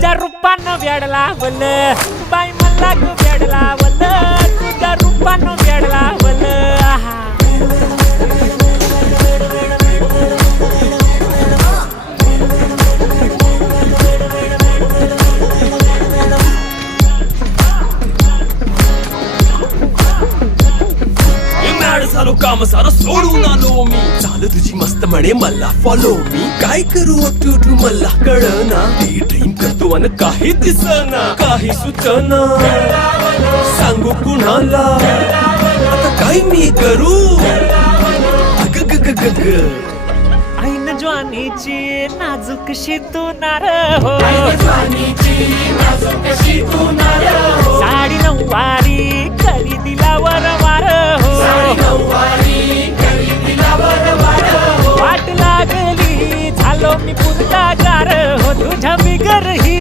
तुझ्या रूपानं वेड लावलं बाई मला ग वेड लावलं तुझ्या रूपानं वेड लावलं आहा. झालो काम सारं सोडून आलो मी चाल तुझी मस्त म्हणे मला फॉलो मी काय करू उठू मला कळना ती ड्रीम करतो अन काही दिसना काही सुचना सांगू कुणाला आता काय मी करू अग ग ग ग ग ऐन ज्वानीची नाजूकशी तू नार हो साडी नऊवारी करी दिला वरवार हो वाट लागली झालो मी पुरता गार हो तुझ्या बिगर ही